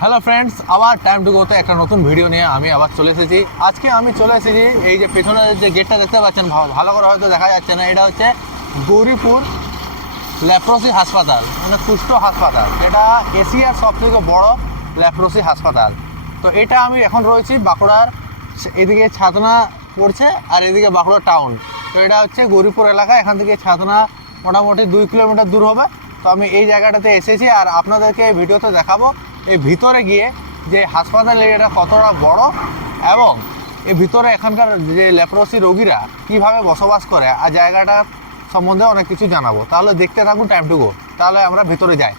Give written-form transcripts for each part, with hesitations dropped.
Hello friends, আবার time to গোতে একটা নতুন ভিডিও নিয়ে আমি আবার চলে এসেছি। আজকে আমি চলে এসেছি এই যে পেছনের যে গেটটা দেখতে পাচ্ছেন, ভালো করে হয়তো দেখা যাচ্ছে না, এটা হচ্ছে গৌরীপুর লেপ্রোসি হাসপাতাল, মানে কুষ্ঠ হাসপাতাল। এটা এশিয়ার সবথেকে বড় লেপ্রোসি হাসপাতাল। তো এটা আমি এখন রয়েছি বাঁকুড়ার, এদিকে ছাতনা পড়ছে আর এদিকে বাঁকুড়া টাউন। তো এটা হচ্ছে গৌরীপুর এলাকা, এখান থেকে ছাতনা মোটামুটি 2 কিলোমিটার দূর হবে। তো আমি এই জায়গাটাতে এসেছি আর আপনাদেরকে এই ভিডিওতে দেখাবো এই ভিতরে গিয়ে যে হাসপাতাল এরিয়াটা কতটা বড় এবং এই ভিতরে এখানকার যে লেপ্রোসি রোগীরা কীভাবে বসবাস করে আর জায়গাটা সম্বন্ধে অনেক কিছু জানাবো। তাহলে দেখতে থাকুন টাইম টু গো। তাহলে আমরা ভিতরে যাই।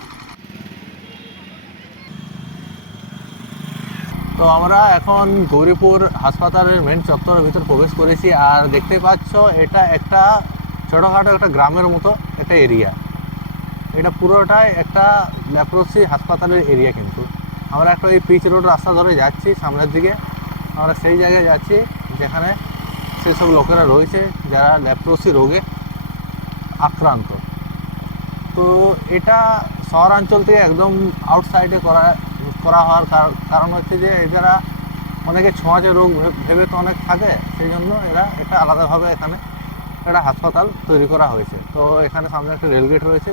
তো আমরা এখন গৌরীপুর হাসপাতালের মেন চত্বরের ভিতর প্রবেশ করেছি আর দেখতে পাচ্ছ এটা একটা ছোটোখাটো একটা গ্রামের মতো একটা এরিয়া। এটা পুরোটাই একটা লেপ্রোসি হাসপাতালের এরিয়া। কিন্তু আমরা একটা এই পিচ রোড রাস্তা ধরে যাচ্ছি সামনের দিকে, আমরা সেই জায়গায় যাচ্ছি যেখানে সেসব লোকেরা রয়েছে যারা লেপ্রোসি রোগে আক্রান্ত। তো এটা শহরাঞ্চল থেকে একদম আউটসাইডে করা হওয়ার কারণ হচ্ছে যে এরা অনেকে ছোঁয়াচে রোগ ভেবে তো অনেক থাকে, সেই জন্য এরা এটা আলাদাভাবে এখানে একটা হাসপাতাল তৈরি করা হয়েছে। তো এখানে সামনে একটা রেলগেট রয়েছে।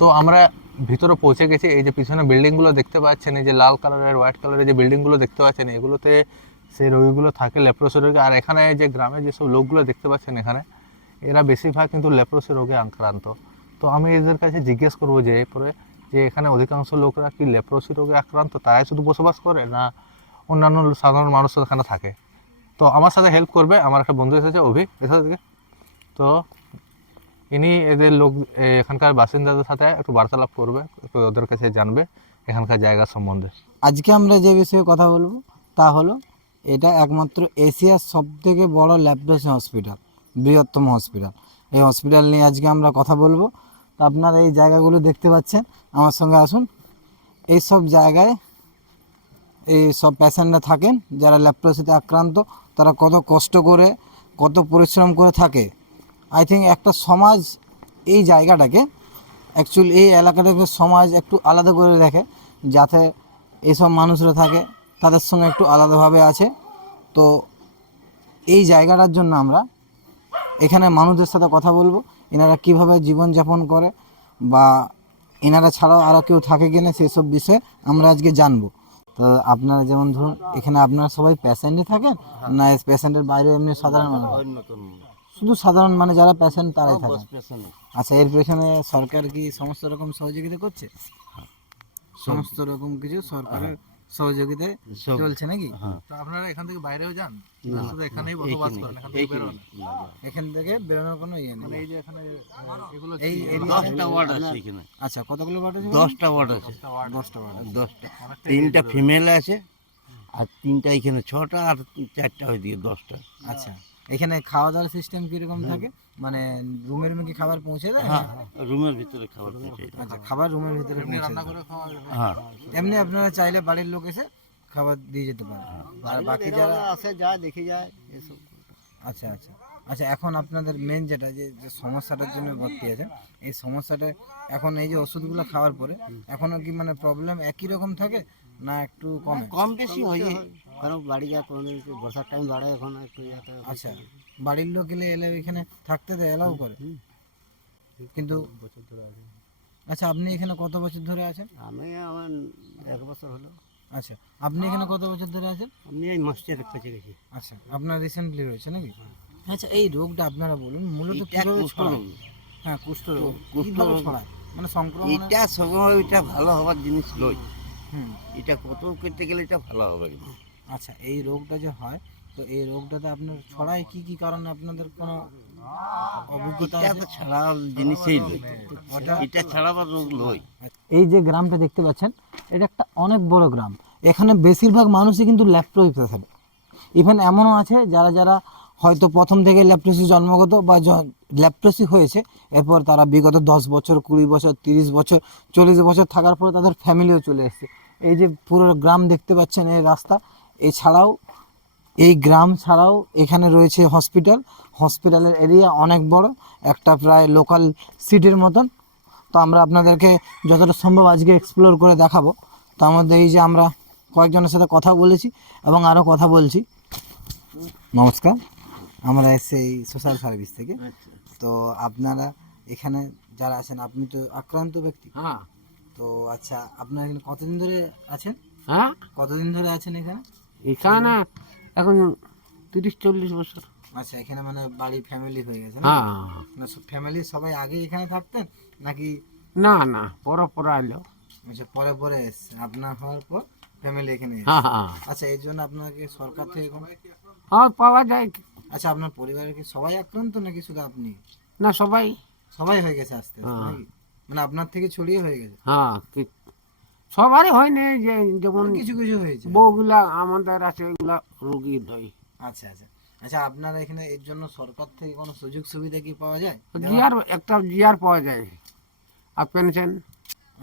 তো আমরা ভিতরে পৌঁছে গেছি। এই যে পিছনে বিল্ডিংগুলো দেখতে পাচ্ছেন, এই যে লাল কালারের হোয়াইট কালারের যে বিল্ডিংগুলো দেখতে পাচ্ছেন, এগুলোতে সেই রোগীগুলো থাকে, লেপ্রোসি রোগে। আর এখানে যে গ্রামে যেসব লোকগুলো দেখতে পাচ্ছেন এখানে, এরা বেশিরভাগ কিন্তু লেপ্রোসি রোগে আক্রান্ত। তো আমি এদের কাছে জিজ্ঞেস করবো যে এরপরে যে এখানে অধিকাংশ লোকরা কি লেপ্রোসি রোগে আক্রান্ত, তারাই শুধু বসবাস করে না অন্যান্য সাধারণ মানুষও এখানে থাকে। তো আমার সাথে হেল্প করবে আমার একটা বন্ধু এসেছে, অভি, এসে থেকে। তো ইনি এদের লোক এখানকার বাসিন্দাদের সাথে একটু বার্তালাপ করবে, একটু ওদের কাছে জানবে এখানকার জায়গা সম্বন্ধে। আজকে আমরা যে বিষয়ে কথা বলবো তা হলো, এটা একমাত্র এশিয়ার সবথেকে বড় ল্যাপ্রোসি হসপিটাল, বৃহত্তম হসপিটাল। এই হসপিটাল নিয়ে আজকে আমরা কথা বলবো। তো আপনারা এই জায়গাগুলো দেখতে পাচ্ছেন, আমার সঙ্গে আসুন। এই সব জায়গায় এই সব পেশেন্টরা থাকেন যারা ল্যাপ্রোসিতে আক্রান্ত। তারা কত কষ্ট করে, কত পরিশ্রম করে থাকে। আই থিঙ্ক একটা সমাজ এই জায়গাটাকে, অ্যাকচুয়ালি এই এলাকাটাকে সমাজ একটু আলাদা করে দেখে, যাতে এইসব মানুষরা থাকে তাদের সঙ্গে একটু আলাদাভাবে আছে। তো এই জায়গাটার জন্য আমরা এখানে মানুষদের সাথে কথা বলবো, এনারা কীভাবে জীবনযাপন করে বা এনারা ছাড়াও আরও কেউ থাকে কিনা সেসব বিষয়ে আমরা আজকে জানবো। তো আপনারা যেমন ধরুন এখানে আপনারা সবাই পেশেন্টই থাকেন না পেশেন্টের বাইরে এমনি সাধারণ মানুষ? শুধু সাধারণ মানে যারা পেশেন্ট তারাই থাকে। আচ্ছা, এর পেছনে সরকার কি সমস্ত রকম সহযোগিতা করছে? সমস্ত রকম কিছু সরকারের সহযোগিতায় চলছে নাকি? তো আপনারা এখান থেকে বাইরেও যান, শুধু এখানেই বসবাস করেন? এখান থেকে বেরোন? এখান থেকে বেরোনোর কোনো ইয়ে নেই? মানে এই যে এখানে এগুলো এই 10টা ওয়ার্ড আছে এখানে। আচ্ছা, কতগুলো ওয়ার্ড আছে? 10টা ওয়ার্ড আছে। 10টা ওয়ার্ড। 10টা। 3টা ফিমেল আছে আর 3টা এখানে, 6টা আর 4টা ওইদিকে 10টা। আচ্ছা, এখানে খাওয়া দাওয়ার সিস্টেম কিরকম থাকে? মানে রুমের কি খাবার পৌঁছে দেয়? হ্যাঁ, রুমের ভিতরে খাবার পৌঁছে দেয়। আচ্ছা, খাবার রুমের ভিতরে এমনি পৌঁছে রান্না দেয়। করে খাওয়া যাবে? হ্যাঁ, এমনি আপনারা চাইলে বাড়ির লোক এসে খাবার দিয়ে যেতে পারে। আর বাকি যারা আসে যায় দেখে যায় এসব। আচ্ছা আচ্ছা আচ্ছা, এখন আপনাদের মেন যেটা যে যে সমস্যাটার জন্য ভর্তি আছেন, এই সমস্যাটা এখন এই যে ওষুধগুলো খাওয়ার পরে এখনও কি মানে প্রবলেম একই রকম থাকে না একটু কম? কম বেশি হয়। কারণ বাড়ি যায় কোনো বর্ষার টাইম বাড়ে এখন একটু আচ্ছা, বাড়ির লোক এলে এখানে থাকতে দেয়, এলাও করে? কিন্তু আচ্ছা, আপনি এখানে কত বছর ধরে আছেন? আমি আমার 1 বছর হলো। আচ্ছা, আপনি এখানে কত বছর ধরে আছেন? আমি এই মাস্টার কাছে গেছি। আচ্ছা, আপনার রিসেন্টলি রয়েছে নাকি? আচ্ছা, এই রোগটা আপনারা বলুন মূলত কিভাবে ছড়ায়? হ্যাঁ, কুষ্ঠ রোগ কিভাবে ছড়ায়, মানে সংক্রমণ? এটা সময় এটা ভালো হওয়ার জিনিস নয়। হুম, এটা কত করতে গেলে এটা ভালো হবে কিন্তু। আচ্ছা, এই রোগটা যে হয়, তো এই রোগটাতে আপনার ছড়ায় কি কি কারণে, আপনাদের কোনো অভিজ্ঞতা এটা আছে? তো ছাড়া জিনিসই লই, এটা ছাড়া বা রোগ লই। এই যে গ্রামটা দেখতে পাচ্ছেন, এটা একটা অনেক বড় গ্রাম। এখানে বেশিরভাগ মানুষই কিন্তু ল্যাপ্টোসিস থাকে। ইভেন এমনও আছে যারা যারা হয়তো প্রথম থেকে ল্যাপ্টোসিস জন্মগত বা ল্যাপ্টোসিস হয়েছে, এরপর তারা বিগত 10 বছর, 20 বছর, 30 বছর, 40 বছর থাকার পরে তাদের ফ্যামিলিও চলে এসেছে। এই যে পুরো গ্রাম দেখতে পাচ্ছেন, এই রাস্তা, এছাড়াও এই গ্রাম ছাড়াও এখানে রয়েছে হসপিটাল। হসপিটালের এরিয়া অনেক বড়, একটা প্রায় লোকাল সিটির মতন। তো আমরা আপনাদেরকে যতটা সম্ভব আজকে এক্সপ্লোর করে দেখাবো। তার মধ্যে এই যে আমরা কয়েকজনের সাথে কথা বলেছি এবং আরও কথা বলছি। নমস্কার, আমরা এসেছি এই সোশ্যাল সার্ভিস থেকে। তো আপনারা এখানে যারা আছেন, আপনি তো আক্রান্ত ব্যক্তি। হ্যাঁ তো আচ্ছা, আপনারা এখানে কতদিন ধরে আছেন? হ্যাঁ, কতদিন ধরে আছেন এখানে? এখানে এখন 30-40 বছর। আচ্ছা, এখানে মানে বাড়ি ফ্যামিলি হয়ে গেছে না? হ্যাঁ, না, ফ্যামিলি সবাই আগে এখানে থাকতেন নাকি? না না, পরে এলো। আচ্ছা, পরে পরে এসছে, আপনার হওয়ার পর ফ্যামিলি এখানে এসেছে। হ্যাঁ হ্যাঁ আচ্ছা, এই জন্য আপনাকে সরকার থেকে কোনো... হ্যাঁ, পাওয়া যায়। আচ্ছা, আপনার পরিবারের কি সবাই আক্রান্ত নাকি শুধু আপনি? না, সবাই। সবাই হয়ে গেছে আস্তে আস্তে হ্যাঁ। নাকি? মানে আপনার থেকে ছড়িয়ে হয়ে গেছে? হ্যাঁ, সবারই হয় না, যে যেমন কিছু কিছু হয়েছে। বউগুলা আমাদের আছে, ওগুলা রোগী নয়। আচ্ছা আচ্ছা আচ্ছা, আপনারা এখানে এর জন্য সরকার থেকে কোনো সুযোগ সুবিধা কি পাওয়া যায়? একটা জিয়ার পাওয়া যায়, আর পেনশন।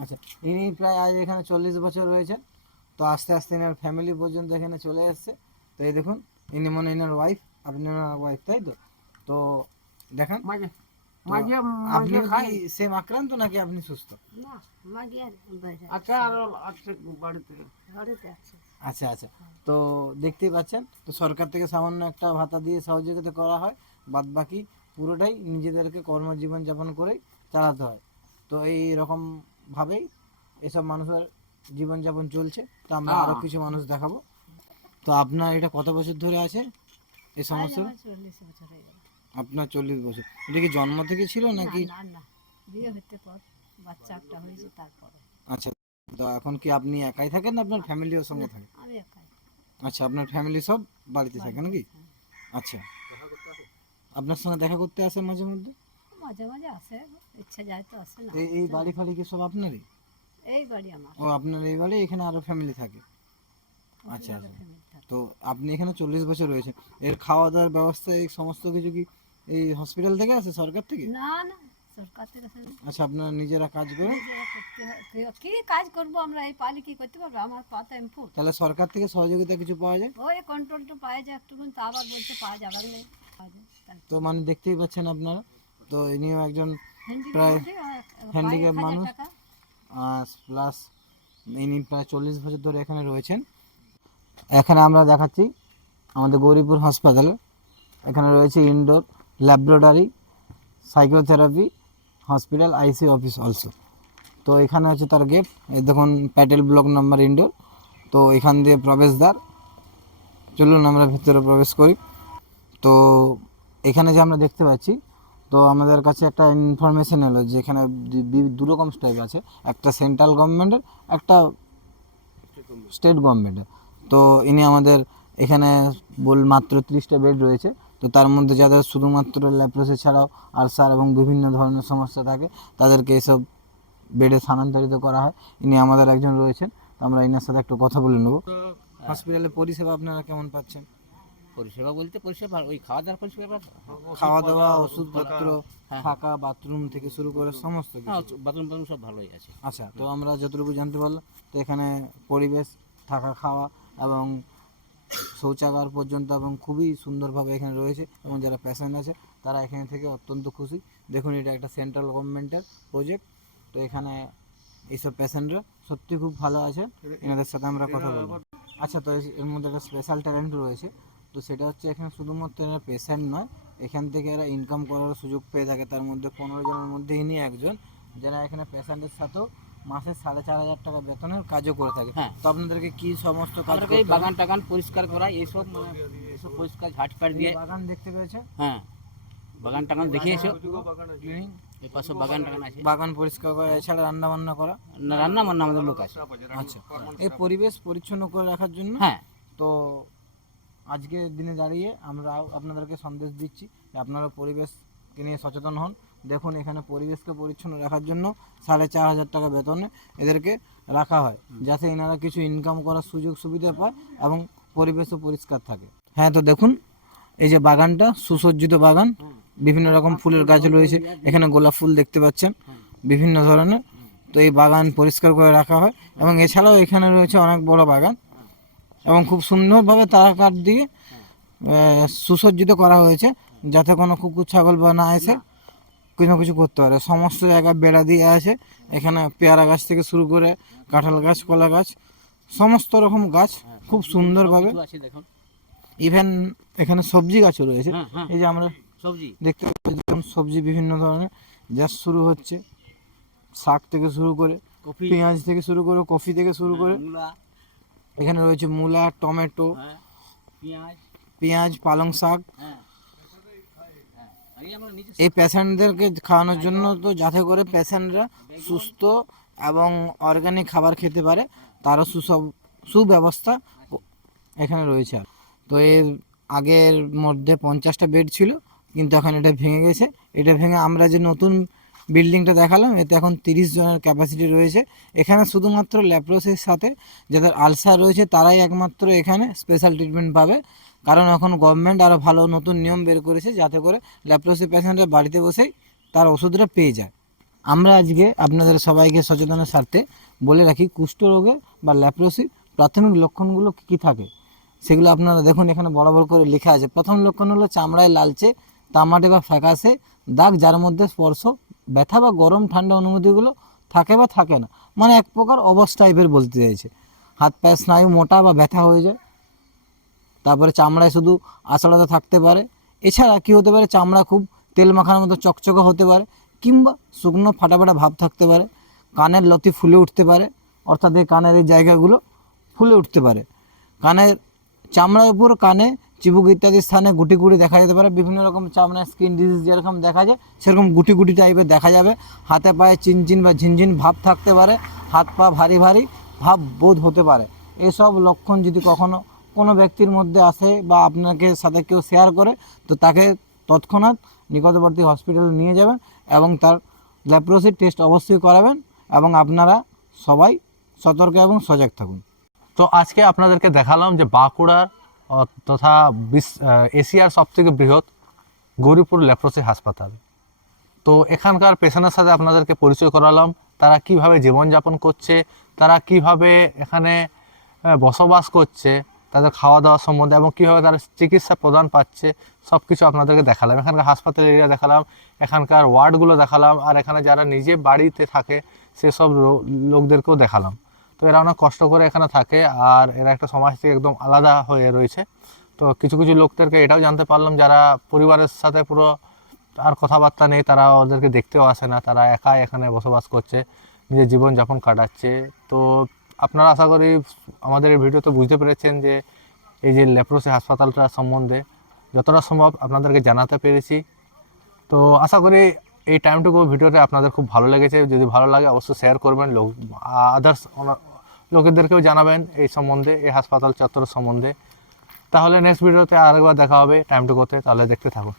আচ্ছা, ইনি প্রায় আজ এখানে 40 বছর রয়েছেন। তো আস্তে আস্তে এনার ফ্যামিলি পর্যন্ত এখানে চলে এসছে। তো এই দেখুন, ইনি মনে হয় এনার ওয়াইফ, আপনি ওনার ওয়াইফ, তাই তো? তো দেখেন, মাঝে তো মাঝে আপনি মাঝে খাই। কি সেম আক্রান্ত নাকি আপনি সুস্থ? আচ্ছা, আর আছে বাড়িতে। আচ্ছা আচ্ছা, তো দেখতেই পাচ্ছেন, তো সরকার থেকে সামান্য একটা ভাতা দিয়ে সহযোগিতা করা হয়, বাদ বাকি পুরোটাই নিজেদেরকে কর্মজীবন যাপন করেই চালাতে হয়। তো এই রকম ভাবেই এসব মানুষের জীবনযাপন চলছে। তো আমরা আরো কিছু মানুষ দেখাবো। তো আপনার এটা কত বছর ধরে আছে এই সমস্যা? আপনার 40 বছর। এটা কি জন্ম থেকে ছিল নাকি? আচ্ছা, তো এখন কি আপনি একাই থাকেন না আপনার ফ্যামিলির সঙ্গে থাকেন? আচ্ছা, আপনার ফ্যামিলি সব বাড়িতে থাকে নাকি? আচ্ছা, আপনার সঙ্গে দেখা করতে আসে মাঝে মধ্যে? মাঝে মাঝে আসে, ইচ্ছা যায় তো আসে না। এই বাড়ি ফাড়ি কি সব আপনারই? এই বাড়ি আমার। ও, আপনার এই বাড়ি, এখানে আরো ফ্যামিলি থাকে? আচ্ছা আচ্ছা, তো আপনি এখানে 40 বছর রয়েছেন। এর খাওয়া দাওয়ার ব্যবস্থা, এই সমস্ত কিছু কি এই হসপিটাল থেকে আসে, সরকার থেকে? না না, সরকার থেকে আসে না। আচ্ছা, আপনারা নিজেরা কাজ করেন? নিজেরা করতে হয়। কি কাজ করবো আমরা, এই পালি কি করতে পারবো? আমার পাতা এমপুর। তাহলে সরকার থেকে সহযোগিতা কিছু পাওয়া যায়? ওই কন্ট্রোলটা পাওয়া যায় একটু, কিন্তু আবার বলছে পাওয়া যাবার নেই। পাওয়া যায় তাই। তো মানে দেখতেই পাচ্ছেন আপনারা, তো ইনিও একজন হ্যান্ডিক্যাপ প্রায় আছে, হ্যান্ডিক্যাপ 1000 মানুষ, টাকা। প্লাস ইনি প্রায় 40 বছর ধরে এখানে রয়েছেন। এখানে আমরা দেখাচ্ছি আমাদের গৌরীপুর হাসপাতালে, এখানে রয়েছে ইনডোর ল্যাবরেটরি, সাইকোথেরাপি হসপিটাল, আইসি অফিস অলসো। তো এখানে হচ্ছে তার গেট, এই দেখুন প্যাটেল ব্লক নাম্বার ইনডোর। তো এখান দিয়ে প্রবেশদ্বার, চলুন আমরা ভিতরে প্রবেশ করি। তো এখানে যে আমরা দেখতে পাচ্ছি, তো আমাদের কাছে একটা ইনফরমেশন এলো যে এখানে দু রকম স্টাইপ আছে, একটা সেন্ট্রাল গভর্নমেন্টের, একটা স্টেট গভর্নমেন্টের। তো ইনি আমাদের এখানে মাত্র 30টা বেড রয়েছে। তো তার মধ্যে যাদের শুধুমাত্র ল্যাপ্রোসি ছাড়াও আলসার এবং বিভিন্ন ধরনের সমস্যা থাকে, তাদেরকে এসব বেডে স্থানান্তরিত করা হয়। ইনি আমাদের একজন রয়েছেন, তো আমরা ইনার সাথে একটু কথা বলে নেব। হসপিটালে পরিষেবা আপনারা কেমন পাচ্ছেন? পরিষেবা বলতে পরিষেবা ওই খাওয়া দাওয়ার পরিষেবা, খাওয়া দাওয়া, ওষুধপত্র, থাকা, বাথরুম থেকে শুরু করে সমস্ত হ্যাঁ, কিছু? বাথরুম বাথরুম সব ভালোই আছে। আচ্ছা, তো আমরা যতটুকু জানতে পারলাম, তো এখানে পরিবেশ, থাকা খাওয়া এবং শৌচাগার পর্যন্ত এবং খুবই সুন্দরভাবে এখানে রয়েছে, এবং যারা পেশেন্ট আছে তারা এখানে থেকে অত্যন্ত খুশি। দেখুন, এটা একটা সেন্ট্রাল গভর্নমেন্টের প্রজেক্ট। তো এখানে এইসব পেশেন্টরা সত্যি খুব ভালো আছে, এনাদের সাথে আমরা কথা বলবো। আচ্ছা, তো এর মধ্যে একটা স্পেশাল ট্যালেন্ট রয়েছে। তো সেটা হচ্ছে এখানে শুধুমাত্র এরা পেশেন্ট নয়, এখান থেকে এরা ইনকাম করার সুযোগ পেয়ে থাকে। তার মধ্যে 15 জনের মধ্যে ইনি একজন, যারা এখানে পেশেন্টের সাথেও মাসে 4,500 টাকা বেতনের কাজও করে থাকে। হ্যাঁ। তো আপনাদেরকে কি সমস্ত কাজ আমাদেরকে এই করতে হয়? বাগান টাগান পরিষ্কার করা, এইসব মানে এইসব পরিষ্কার ঝাটপাট এই দিয়ে। বাগান দেখতে পেয়েছেন? হ্যাঁ, বাগান টাগান দেখিয়েছো, এই পাশে বাগান টাগান আছে। বাগান পরিষ্কার করা, এছাড়া রান্না বান্না করা? না, রান্না বান্না আমাদের লোক আছে। আচ্ছা, এই পরিবেশ পরিচ্ছন্ন করে রাখার জন্য হ্যাঁ, তো আজকের দিনে দাঁড়িয়ে আমরা আপনাদেরকে সন্দেশ দিচ্ছি যে আপনারা পরিবেশকে নিয়ে সচেতন হন। দেখুন এখানে পরিবেশকে পরিচ্ছন্ন রাখার জন্য 4,500 টাকা বেতনে এদেরকে রাখা হয়, যাতে এনারা কিছু ইনকাম করার সুযোগ সুবিধা পায় এবং পরিবেশও পরিষ্কার থাকে। হ্যাঁ, তো দেখুন এই যে বাগানটা সুসজ্জিত বাগান, বিভিন্ন রকম ফুলের গাছ রয়েছে, এখানে গোলাপ ফুল দেখতে পাচ্ছেন বিভিন্ন ধরনের। তো এই বাগান পরিষ্কার করে রাখা হয় এবং এছাড়াও এখানে রয়েছে অনেক বড় বাগান এবং খুব সুন্দরভাবে তারা কাঠ দিয়ে সুসজ্জিত করা হয়েছে, যাতে কোনো কুকুর ছাগল বা না এসে কিছু করতে পারে। সমস্ত জায়গায় বেড়া দিয়ে আছে, এখানে পেয়ারা গাছ থেকে শুরু করে কাঁঠাল গাছ, কলা গাছ, সমস্ত রকম গাছ খুব সুন্দরভাবে, কিছু আছে দেখুন। ইভেন এখানে সবজি গাছও রয়েছে। হ্যাঁ, হ্যাঁ। এই যে আমরা সবজি দেখতে পাচ্ছি যেমন সবজি বিভিন্ন ধরনের যা শুরু হচ্ছে, শাক থেকে শুরু করে কফি, পেঁয়াজ থেকে শুরু করে কফি থেকে শুরু করে মূলা, এখানে রয়েছে মূলা, টমেটো, হ্যাঁ, পেঁয়াজ, পেঁয়াজ, পালং শাক। হ্যাঁ, হ্যাঁ। আগে আমরা নিচে এই পেশেন্টদেরকে খাওয়ানোর জন্য, তো যাতে করে পেশেন্টরা সুস্থ এবং অর্গানিক খাবার খেতে পারে তারও সুব্যবস্থা এখানে রয়েছে। তো এর আগের মধ্যে 50টা বেড ছিল, কিন্তু এখন এটা ভেঙে গেছে। এটা ভেঙে আমরা যে নতুন বিল্ডিংটা দেখালাম, এতে এখন 30 জনের ক্যাপাসিটি রয়েছে। এখানে শুধুমাত্র ল্যাপ্রোসির সাথে যাদের আলসার রয়েছে তারাই একমাত্র এখানে স্পেশাল ট্রিটমেন্ট পাবে, কারণ এখন গভর্নমেন্ট আরও ভালো নতুন নিয়ম বের করেছে, যাতে করে ল্যাপ্রোসি পেশেন্টের বাড়িতে বসেই তার ওষুধটা পেয়ে যায়। আমরা আজকে আপনাদের সবাইকে সচেতনের স্বার্থে বলে রাখি, কুষ্ঠরোগে বা ল্যাপ্রোসির প্রাথমিক লক্ষণগুলো কী কী থাকে সেগুলো আপনারা দেখুন, এখানে বড় বড় করে লেখা আছে। প্রথম লক্ষণ হলো চামড়ায় লালচে, তামাটে বা ফ্যাকাশে দাগ, যার মধ্যে স্পর্শ, ব্যথা বা গরম ঠান্ডা অনুভূতিগুলো থাকে বা থাকে না, মানে এক প্রকার অবস টাইপের বলতে চাইছে। হাত পায়ের স্নায়ু মোটা বা ব্যথা হয়ে যায়। তারপরে চামড়ায় শুধু আঁচড়াতে থাকতে পারে। এছাড়া কী হতে পারে, চামড়া খুব তেল মাখানোর মতো চকচকে হতে পারে, কিংবা শুকনো ফাটা ফাটা ভাব থাকতে পারে। কানের লতি ফুলে উঠতে পারে, অর্থাৎ এই কানের এই জায়গাগুলো ফুলে উঠতে পারে। কানের চামড়ার উপর, কানে, চিবুক ইত্যাদি স্থানে গুটি গুটি দেখা যেতে পারে। বিভিন্ন রকম চামড়ার স্কিন ডিজিজ যেরকম দেখা যায় সেরকম গুটি গুটি টাইপের দেখা যাবে। হাতে পায়ে চিনচিন বা ঝিনঝিন ভাব থাকতে পারে, হাত পা ভারী ভারী ভাব বোধ হতে পারে। এসব লক্ষণ যদি কখনো কোনো ব্যক্তির মধ্যে আসে বা আপনাকে সাথে কেউ শেয়ার করে, তো তাকে তৎক্ষণাৎ নিকটবর্তী হসপিটালে নিয়ে যাবেন এবং তার ল্যাপ্রোসির টেস্ট অবশ্যই করাবেন, এবং আপনারা সবাই সতর্ক এবং সজাগ থাকুন। তো আজকে আপনাদেরকে দেখালাম যে বাঁকুড়ার তথা এশিয়ার সবথেকে বৃহৎ গৌরীপুর লেপ্রোসি হাসপাতাল। তো এখানকার পেশেন্টের সাথে আপনাদেরকে পরিচয় করালাম, তারা কিভাবে জীবনযাপন করছে, তারা কিভাবে এখানে বসবাস করছে, তাদের খাওয়া দাওয়া সম্বন্ধে এবং কীভাবে তারা চিকিৎসা প্রদান পাচ্ছে, সব কিছু আপনাদেরকে দেখালাম। এখানকার হাসপাতাল এরিয়া দেখালাম, এখানকার ওয়ার্ডগুলো দেখালাম, আর এখানে যারা নিজে বাড়িতে থাকে সেসব লোকদেরকেও দেখালাম। তো এরা অনেক কষ্ট করে এখানে থাকে, আর এরা একটা সমাজ থেকে একদম আলাদা হয়ে রয়েছে। তো কিছু কিছু লোকদেরকে এটাও জানতে পারলাম যারা পরিবারের সাথে পুরো আর কথাবার্তা নেই, তারা ওদেরকে দেখতেও আসে না, তারা একাই এখানে বসবাস করছে, নিজের জীবনযাপন কাটাচ্ছে। তো আপনারা আশা করি আমাদের এই ভিডিওতে বুঝতে পেরেছেন যে এই যে লেপ্রোসি হাসপাতালটা সম্বন্ধে যতটা সম্ভব আপনাদেরকে জানাতে পেরেছি। তো আশা করি এই টাইমটুকু ভিডিওতে আপনাদের খুব ভালো লেগেছে। যদি ভালো লাগে অবশ্যই শেয়ার করবেন, আদার্স লোকেদেরকেও জানাবেন এই সম্বন্ধে, এই হাসপাতাল চত্বর সম্বন্ধে। তাহলে নেক্সট ভিডিওতে আরেকবার দেখা হবে টাইমটুকুতে, তাহলে দেখতে থাকুন।